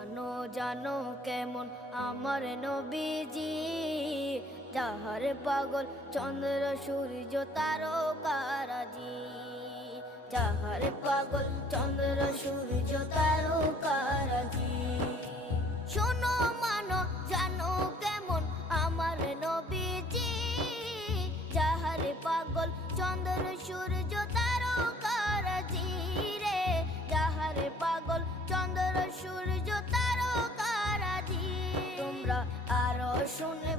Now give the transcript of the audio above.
জানো জানো কেমন আমার নবীজি, যাহার পাগল চন্দ্র সূর্য তারকারাজি। যাহার পাগল চন্দ্র সূর্য তারকারাজি। শোনো মানো জানো কেমন আমার নবীজি, যাহার পাগল চন্দ্র সূর্য তারকারাজি রে। যাহার পাগল চন্দ্র সূর্য তারকারাজি। তোমরা আরো শুনে